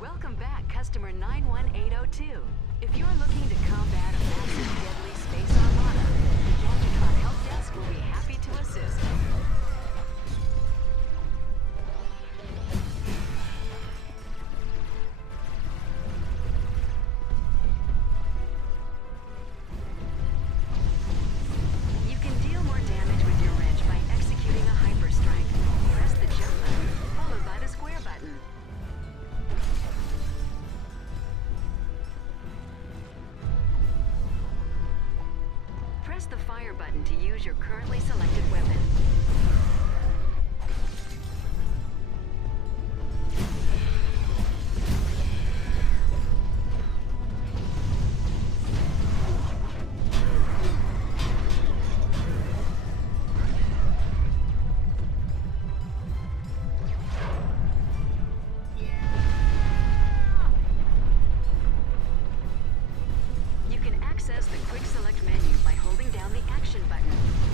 Welcome back, customer 91802. If you're looking to combat a massive, deadly space armada, the Gadgetron Help Desk will be happy to assist. You can deal more damage with your wrench by executing a hyper strike. Press the jump button, followed by the square button. Press the fire button to use your currently selected weapon. You can access the Quick Select menu by holding down the Action button.